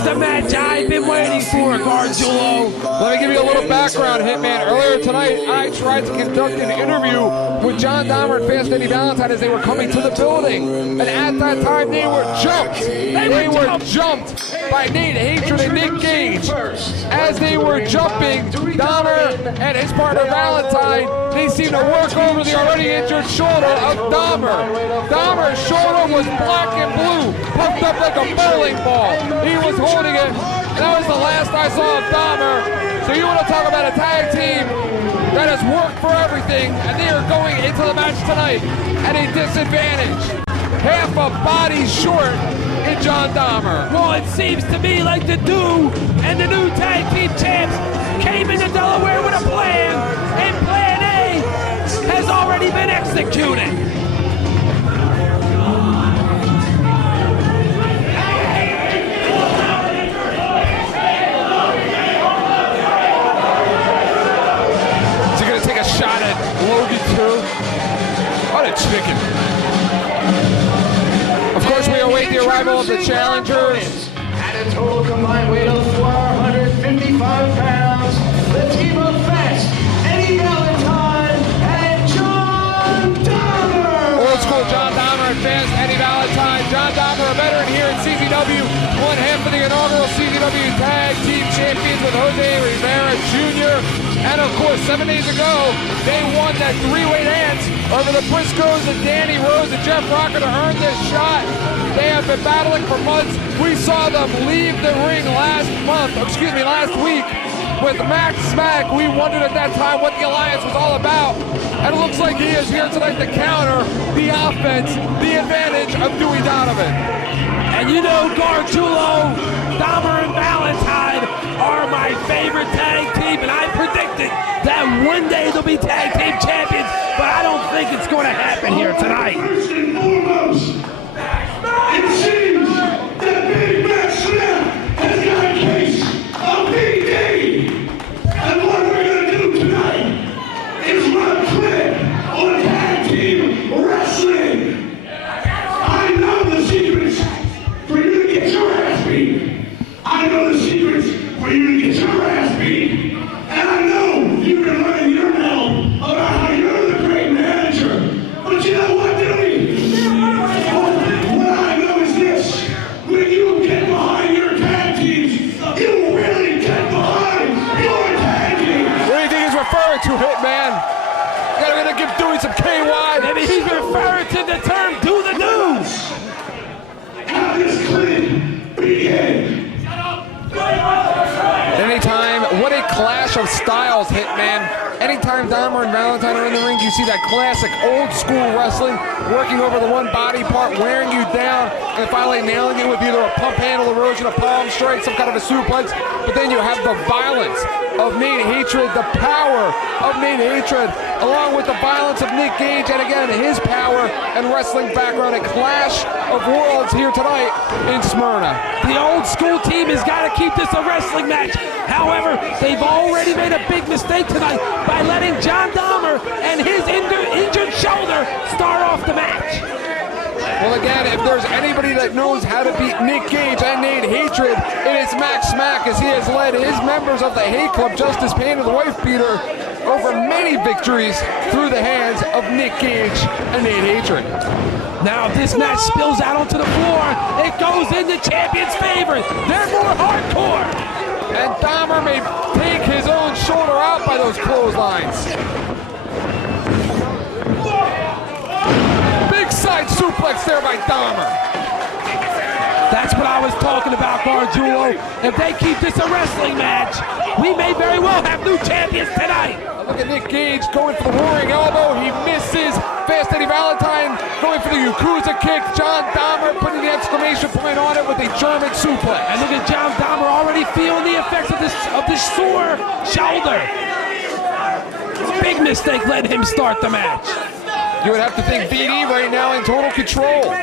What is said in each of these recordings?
is the match I've been waiting for, Gargiulo. Let me give you a little background, Hitman. Earlier tonight, I tried to conduct an interview with John Dahmer and Fast Eddie Valentine as they were coming to the building. And at that time, they were jumped. They were jumped by Nate Hatred and Nick Gage. As they were jumping, Dahmer and his partner Valentine, they seemed to work over the already injured shoulder of Dahmer. Dahmer's shoulder was black and blue, puffed up like a bowling ball. He was holding it, and that was the last I saw of Dahmer. So you want to talk about a tag team that has worked for everything, and they are going into the match tonight at a disadvantage. Half a body short in John Dahmer. Well, it seems to me like the new and the new tag team champs came into Delaware with a plan, and plan A has already been executed. Is he going to take a shot at Logan too? What a chicken. Of course, we await the arrival of the challengers. At a total combined weight of 455 pounds, the team of Fast, Eddie Valentine, and John Dahmer. Old school John Dahmer and Fast Eddie Valentine. John Dahmer, a veteran here at CZW, one half of the inaugural CZW Tag Team Champions with Jose Rivera Jr. And of course, 7 days ago, they won that three-way dance over the Briscoes and Danny Rose and Jeff Rocker to earn this shot. They have been battling for months. We saw them leave the ring last week with Max Smack. We wondered at that time what the alliance was all about. And it looks like he is here tonight to counter the offense, the advantage of Dewey Donovan. And you know, Gargiulo, Dahmer and Valentine are my favorite tag team, and I predicted that one day they'll be tag team champions, but I don't think it's going to happen here tonight. First and foremost, it seems that Big Mac Slim has got a case of BD. And what we're going to do tonight is run a clip on tag team wrestling. I know the secrets for you to get your ass beat. I know the secrets for you to get your ass beat. And I know you've been running your mouth about how you're the great manager. But you know what, Dewey? What I know is this. When you get behind your tag teams, you really get behind your tag teams. What do you think he's referring to, Hitman? Gotta give Dewey some KY. Maybe he's referring to the term do the news. How this clip begin. Anytime, what a clash of styles, Hitman. Anytime Dahmer and Valentine are in the ring, you see that classic old school wrestling, working over the one body part, wearing you down, and finally nailing it with either a pump handle erosion, a palm strike, some kind of a suplex. But then you have the violence of Nate Hatred, the power of Nate Hatred, along with the violence of Nick Gage, and again, his power and wrestling background. A clash of worlds here tonight in Smyrna. The old school team has got to keep this a wrestling match. However, they've already made a big mistake tonight by letting John Dahmer and his injured shoulder start off the match. Well, again, if there's anybody that knows how to beat Nick Gage and Nate Hatred, it is Max Smack, as he has led his members of the Hate Club, Justice Pain and the Wife Beater, over many victories through the hands of Nick Gage and Nate Hatred. Now, if this match spills out onto the floor, it goes in the champion's favor. They're more hardcore. And Dahmer may take his own shoulder out by those clotheslines. Big side suplex there by Dahmer. That's what I was talking about, Gargiulo. If they keep this a wrestling match, we may very well have new champions tonight. Look at Nick Gage going for the roaring elbow. He misses. Fast Eddie Valentine going for the Yakuza kick. John Dahmer putting the exclamation point on it with a German suplex. And look at John Dahmer already feeling the effects of this sore shoulder. Big mistake letting him start the match. You would have to think BD right now in total control.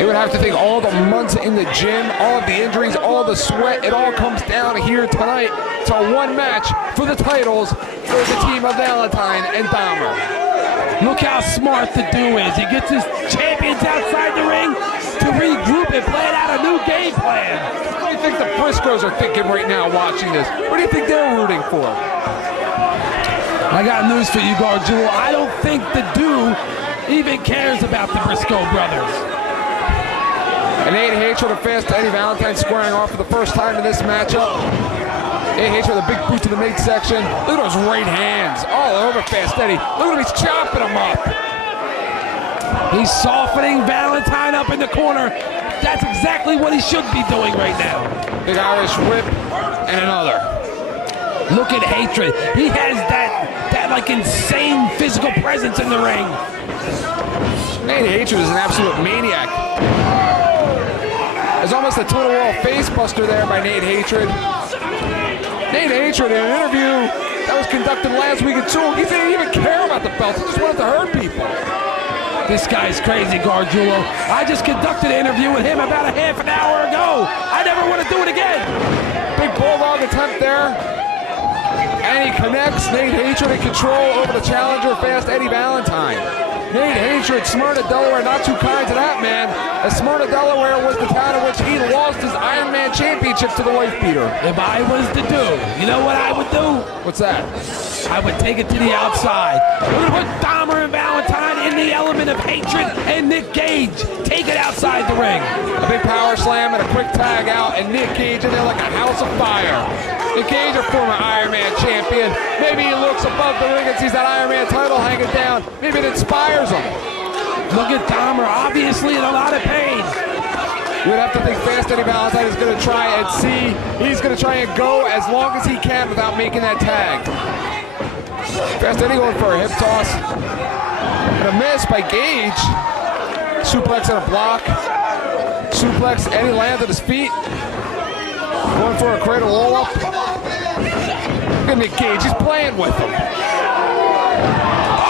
You would have to think all the months in the gym, all of the injuries, all the sweat, it all comes down here tonight to one match for the titles for the team of Valentine and Dahmer. Look how smart the do is. He gets his champions outside the ring, to regroup and plan out a new game plan. What do you think the Briscoes are thinking right now watching this? What do you think they're rooting for? I got news for you, Gargiulo. I don't think the Dew even cares about the Briscoe brothers. And Nate Hatred and Fast Eddie Valentine squaring off for the first time in this matchup. Nate Hatred with a big boot to the midsection. Look at those right hands all over Fast Eddie. Look at him, he's chopping him up. He's softening Valentine up in the corner. That's exactly what he should be doing right now. Big Irish whip and another. Look at Hatred. He has that like insane physical presence in the ring. Nate Hatred is an absolute maniac. There's almost a total wall face buster there by Nate Hatred. Nate Hatred in an interview that was conducted last week in Tool, he didn't even care about the belts. He just wanted to hurt people. This guy's crazy, Gargiulo. I just conducted an interview with him about a half an hour ago. I never want to do it again. Big bulldog attempt there. And he connects. Nate Hatred in control over the challenger, Fast Eddie Valentine. Nate Hatred, Smyrna, Delaware, not too kind to that man. As Smyrna, Delaware was the town in which he lost his Iron Man championship to the wife beater. If I was to do, you know what I would do? What's that? I would take it to the outside. We're gonna put Dahmer and Valentine in the element of hatred and Nick Gage. Take it outside the ring. A big power slam and a quick tag out, and Nick Gage in there like a house of fire. Nick Gage, a former Iron Man champion. Maybe he looks above the ring and sees that Iron Man title hanging down. Maybe it inspires him. Look at Dahmer, obviously in a lot of pain. You would have to think Fast Eddie Valentine is going to try and see. He's going to try and go as long as he can without making that tag. Fast Eddie going for a hip toss. And a miss by Gage. Suplex and a block. Suplex, Eddie lands at his feet. Going for a cradle roll-up. Look at Nick Gage, he's playing with him.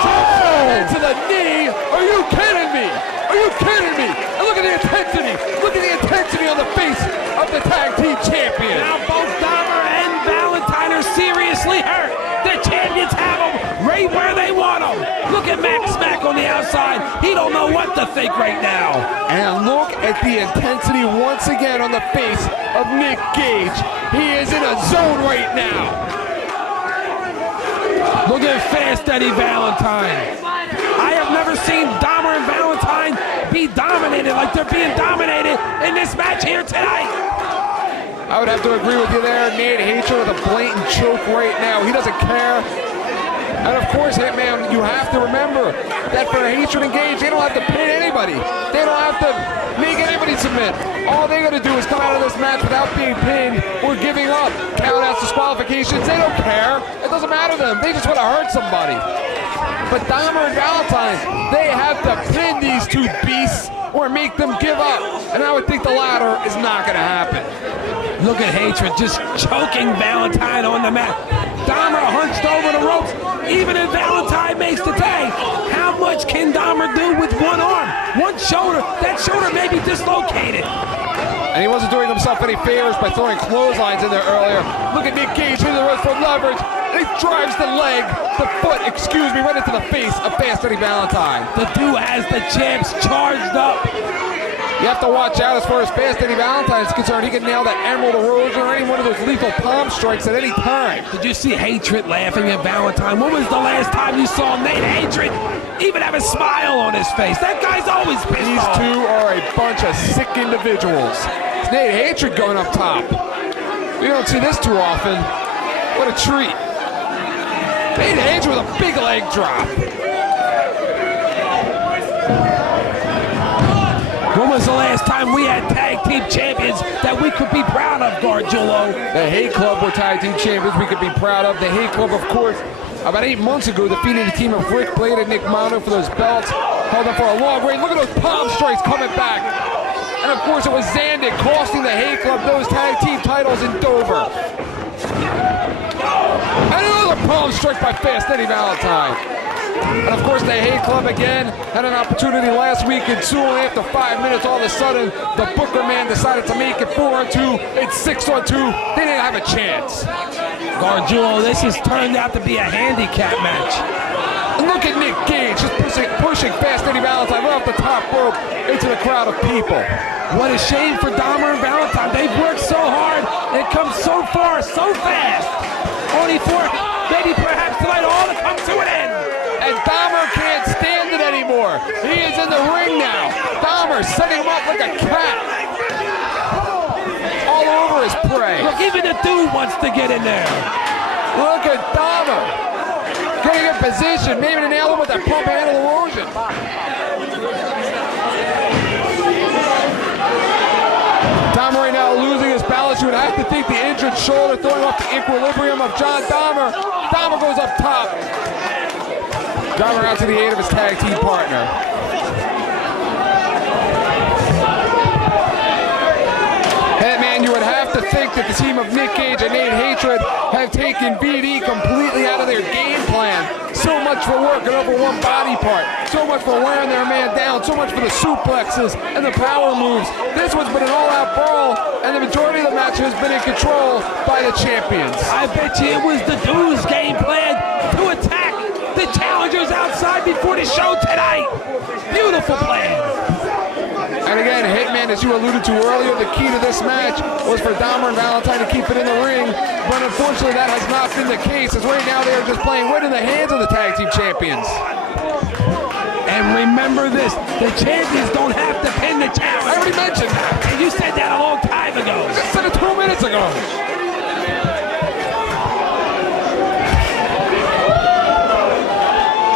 Oh! To the knee! Are you kidding me? Are you kidding me? And look at the intensity! Look at the intensity on the face of the tag team champion! Now both Dahmer and Valentine are seriously hurt. The champions have them right where they want them. Look at Max Smack on the outside. He don't know what to think right now. And look at the intensity once again on the face of Nick Gage. He is in a zone right now. Look at Fast Eddie Valentine. I have never seen Dahmer and Valentine be dominated like they're being dominated in this match here tonight. I would have to agree with you there. Nate Hatred with a blatant choke right now. He doesn't care. And of course, Hitman, you have to remember that for Hatred and Gage, they don't have to pin anybody. They don't have to make anybody submit. All they got to do is come out of this match without being pinned or giving up. Countouts, disqualifications, they don't care. It doesn't matter to them. They just want to hurt somebody. But Dahmer and Valentine, they have to pin these two beasts or make them give up. And I would think the latter is not going to happen. Look at Hatred just choking Valentine on the mat. Dahmer hunched over the ropes. Even if Valentine makes the tag, how much can Dahmer do with one arm? One shoulder. That shoulder may be dislocated. And he wasn't doing himself any favors by throwing clotheslines in there earlier. Look at Nick Gage hitting the ropes for leverage. And he drives the leg, the foot, excuse me, right into the face of Fast Eddie Valentine. The dude has the champs charged up. You have to watch out as far as Fast Eddie Valentine is concerned. He can nail that Emerald Erosion or any one of those lethal palm strikes at any time. Did you see Hatred laughing at Valentine? When was the last time you saw Nate Hatred even have a smile on his face? That guy's always pissed off. These two are a bunch of sick individuals. It's Nate Hatred going up top. We don't see this too often. What a treat. Nate Hatred with a big leg drop. When was the last time we had tag team champions that we could be proud of, Gargiulo? The Hate Club were tag team champions we could be proud of. The Hate Club, of course, about 8 months ago, defeated the team of Rick Blade and Nick Mono for those belts. Held them for a long reign. Look at those palm strikes coming back. And of course, it was Zandig costing the Hate Club those tag team titles in Dover. And another palm strike by Fast Eddie Valentine. And of course, the Hate Club again had an opportunity last week in Sewell. After 5 minutes, all of a sudden, the Booker man decided to make it 4-on-2. It's 6-on-2. They didn't have a chance. Gargiulo, this has turned out to be a handicap match. And look at Nick Gage just pushing past Eddie Valentine right off the top rope into the crowd of people. What a shame for Dahmer and Valentine. They've worked so hard and come so far, so fast. Only for maybe perhaps tonight all to come to an end. And Dahmer can't stand it anymore. He is in the ring now. Dahmer setting him up like a cat. All over his prey. Look, even the dude wants to get in there. Look at Dahmer. Getting in position, maybe to nail him with that pump handle erosion. Dahmer right now losing his balance. You would have to think the injured shoulder throwing off the equilibrium of John Dahmer. Dahmer goes up top. Dahmer out to the aid of his tag team partner. Hitman, you would have to think that the team of Nick Gage and Nate Hatred have taken BD completely out of their game plan. So much for working over one body part. So much for wearing their man down. So much for the suplexes and the power moves. This one's been an all-out brawl, and the majority of the match has been in control by the champions. I bet you it was the dude's game plan to attack the challengers outside before the show tonight. Beautiful plan. And again, Hitman, as you alluded to earlier, the key to this match was for Dahmer and Valentine to keep it in the ring. But unfortunately, that has not been the case, as right now they are just playing right in the hands of the tag team champions. And remember this, the champions don't have to pin the I challenge. already mentioned that. And you said that a long time ago. I just said it 2 minutes ago.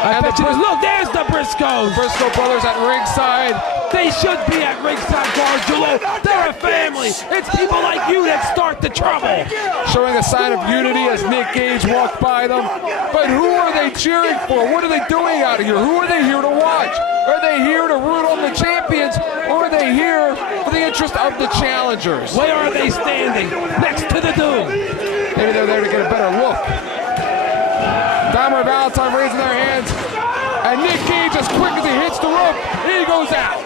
I bet you, look, there's the Briscoes. Briscoe brothers at ringside. They should be at ringside, Gargiulo. They're a family. It's people like you that start the trouble. Showing a sign of unity as Nick Gage walked by them. But who are they cheering for? What are they doing out of here? Who are they here to watch? Are they here to root on the champions, or are they here for the interest of the challengers? Where are they standing? Next to the dude. Maybe they're there to get a better look. Dahmer and Valentine raising their hands. And Nick Gage, as quick as he hits the rope, he goes out.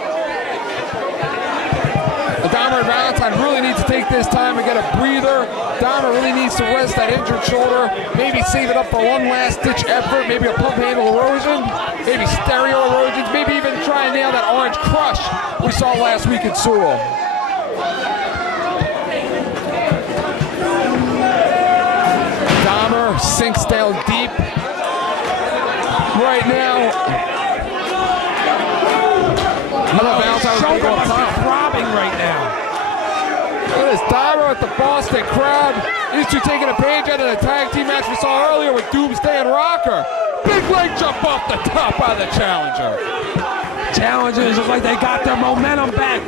Dahmer and Valentine really need to take this time and get a breather. Dahmer really needs to rest that injured shoulder. Maybe save it up for one last-ditch effort. Maybe a pump handle erosion. Maybe stereo erosions. Maybe even try and nail that orange crush we saw last week in Sewell. Dahmer sinks down deep right now. Shoulder must be throbbing right now. Look at this, Dahmer at the Boston crowd. These two taking a page out of the tag team match we saw earlier with Doomsday and Rocker. Big leg jump off the top by the challenger. Challengers look like they got their momentum back.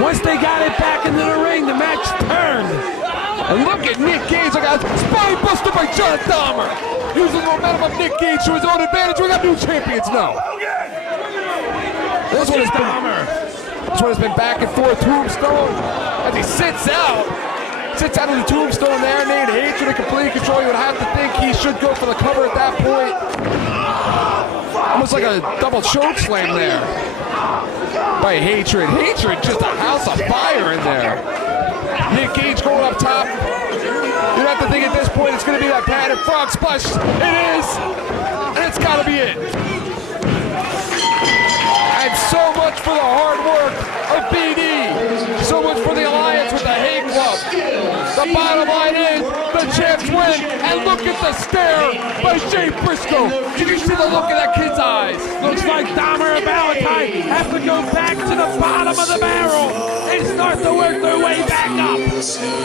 Once they got it back into the ring, the match turned. And look at Nick Gage, like a spine buster by John Dahmer. Using the momentum of Nick Gage to his own advantage. We got new champions now. This one has been back and forth. Tombstone as he sits out of the tombstone there. Nate Hatred in complete control. You would have to think he should go for the cover at that point. Almost like a double choke slam there by Hatred. Hatred just a house of fire in there. Nick Gage going up top. You'd have to think at this point it's going to be that padded frog splash. It is, and it's got to be it. And so much for the hard work of BD. So much for the alliance with the Hague Club. The bottom line is the champs win. And look at the stare by Jay Briscoe. Did you see the look in that kid's eyes? Looks like Dahmer and Valentine have to go back to the bottom of the barrel and start to work their way back up.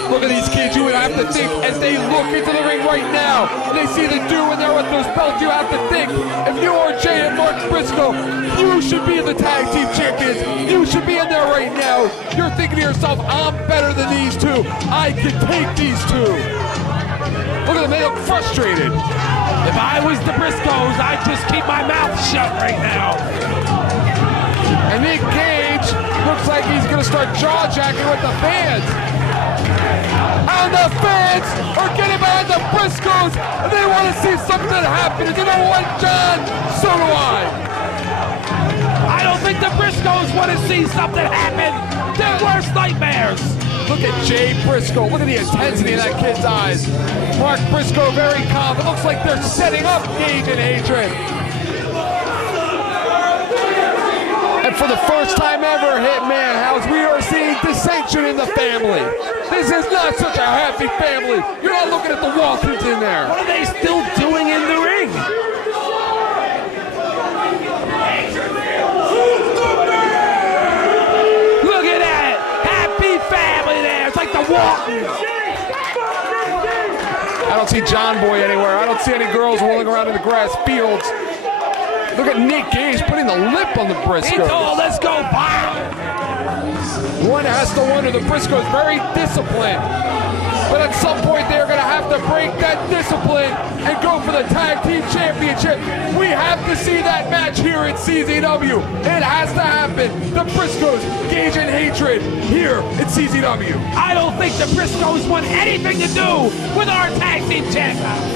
Look at these kids. You would have to think as they look into the ring right now, and they see the dude in there with those belts, you have to think, if you are Jay and Mark Briscoe, you should be the tag team champions. You should be in there right now. You're thinking to yourself, I'm better than these two. I can take these two. Look at them, they look frustrated. If I was the Briscoes, I'd just keep my mouth shut right now. And Nick Gage looks like he's going to start jaw-jacking with the fans. And the fans are getting behind the Briscoes, and they want to see something happen. And you know what, John? So do I. I don't think the Briscoes want to see something happen. Their worst nightmares. Look at Jay Briscoe. Look at the intensity in that kid's eyes. Mark Briscoe very calm. It looks like they're setting up Gage and Hatred. And for the first time ever, Hitman House, we are seeing dissension in the family. This is not such a happy family. You're not looking at the Waltons in there. What are they still doing in the ring? Look at that. Happy family there. It's like the Waltons. I don't see John Boy anywhere. I don't see any girls rolling around in the grass fields. Look at Nick Gage putting the lip on the Briscoes. Let's go, Bob. One has to wonder, the Briscoes very disciplined. But at some point, they're going to have to break that discipline and go for the Tag Team Championship. We have to see that match here at CZW. It has to happen. The Briscoes, Gage and Hatred, here at CZW. I don't think the Briscoes want anything to do with our tag team champion.